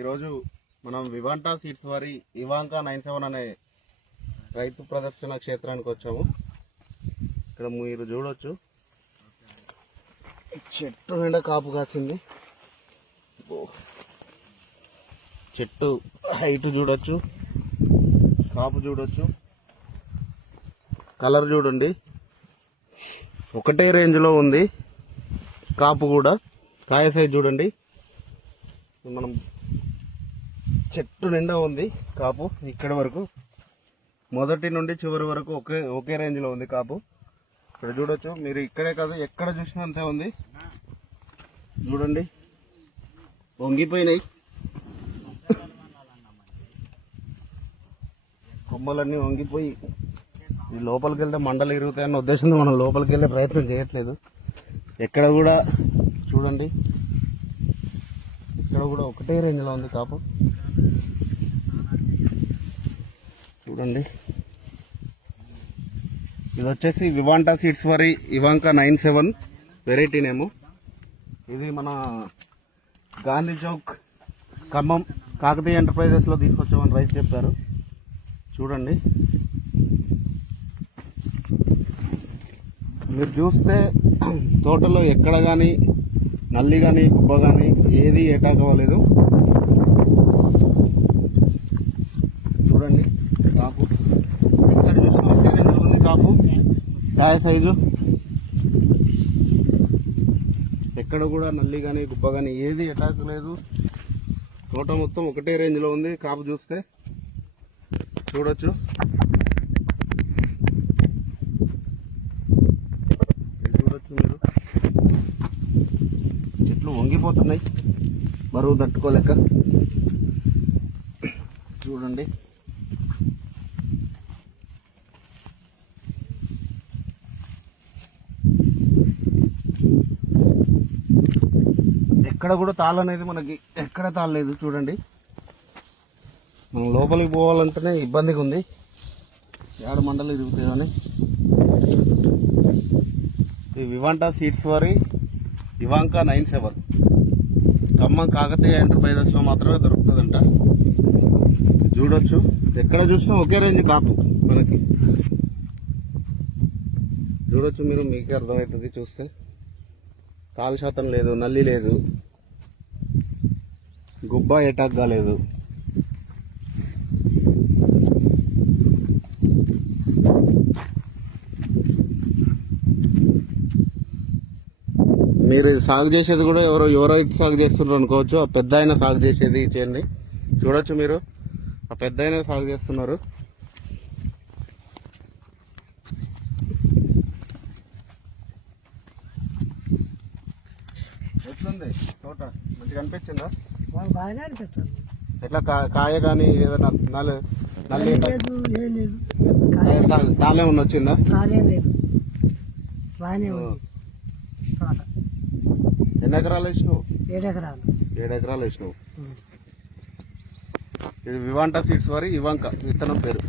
ఈరోజు మనం వివాంటా సీడ్స్ వారి ఇవాంకా 97 అనే రైతు ప్రదర్శన క్షేత్రానికి వచ్చాము. ఇక్కడ మీరు చూడొచ్చు, చెట్టు నిండా కాపు కాసింది. చెట్టు హైట్ చూడొచ్చు, కాపు చూడొచ్చు, కలర్ చూడండి, ఒకటే రేంజ్లో ఉంది. కాపు కూడా, కాయ సైజ్ చూడండి. మనం చెట్టు నిండా ఉంది కాపు. ఇక్కడ వరకు మొదటి నుండి చివరి వరకు ఒకే రేంజ్లో ఉంది కాపు. ఇక్కడ చూడొచ్చు మీరు, ఇక్కడే కాదు ఎక్కడ చూసినా అంతే ఉంది. చూడండి, వంగిపోయినాయి కొమ్మలన్నీ, వంగిపోయి ఈ లోపలికి వెళ్తే మండలు ఇరుగుతాయన్న ఉద్దేశంతో మనం లోపలికి వెళ్ళే ప్రయత్నం చేయట్లేదు. ఎక్కడ కూడా చూడండి, ఇక్కడ కూడా ఒకటే రేంజ్లో ఉంది కాపు. చూడండి, ఇది వచ్చేసి వివాంటా సీడ్స్ వారి ఇవాంకా 97 వెరైటీ నేము. ఇది మన గాంధీ చౌక్, ఖమ్మం, కాకతీయ ఎంటర్ప్రైజెస్లో తీసుకొచ్చామని రైతు చెప్పారు. చూడండి, మీరు చూస్తే తోటలో ఎక్కడ కానీ నల్లి కానీ గుబ్బ కానీ ఏది అటాక్ అవ్వలేదు. చూడండి, కాపు ఎక్కడ చూసినా ఒకే రేంజ్లో ఉంది కాపు. కాయ సైజు ఎక్కడ కూడా నల్లి కానీ గుబ్బ కానీ ఏది అటాక్ లేదు. తోట మొత్తం ఒకటే రేంజ్లో ఉంది. కాపు చూస్తే చూడొచ్చు. చూడొచ్చు మీరు, చెట్లు వంగిపోతున్నాయి బరువు తట్టుకోలేక. చూడండి, ఎక్కడ కూడా తాళనేది మనకి ఎక్కడ తాళలేదు. చూడండి, మనం లోపలికి పోవాలంటేనే ఇబ్బందిగా ఉంది. ఏడు మండలు ఇరుగుతాయి కానీ. ఈ వివాంటా సీడ్స్ వారి ఇవాంకా 97 ఖమ్మం కాకతీయ ఎంటర్ప్రైజెస్లో మాత్రమే దొరుకుతుందంట. చూడొచ్చు, ఎక్కడ చూసినా ఒకే రేంజ్ కాపు మనకి. చూడొచ్చు మీరు, మీకే అర్థమవుతుంది చూస్తే. తాలు శాతం లేదు, నల్లి లేదు, గుబ్బ అటాక్ కాలేదు. మీరు సాగు చేసేది కూడా ఎవరో సాగు చేస్తున్నారు అనుకోవచ్చు. ఆ పెద్ద ఆయన సాగు చేసేది చేయండి. చూడొచ్చు మీరు, ఆ పెద్ద ఆయన సాగు చేస్తున్నారు. ఎట్లుంది తోట? మంచిగా అనిపించిందా? బాగానే అనిపిస్తుంది. ఎట్లా కాయ కానీ ఏదైనా నల్లి తాళేమన్నా వచ్చిందా? లేదు, బాగానే ఉంది తోట. ఎన్ని ఎకరాలు వేసినావు? 7 ఎకరాలు. 7 ఎకరాలు వేసినావు. ఇది వివాంటా సీడ్స్ వారి ఇవాంకా విత్తనం పేరు.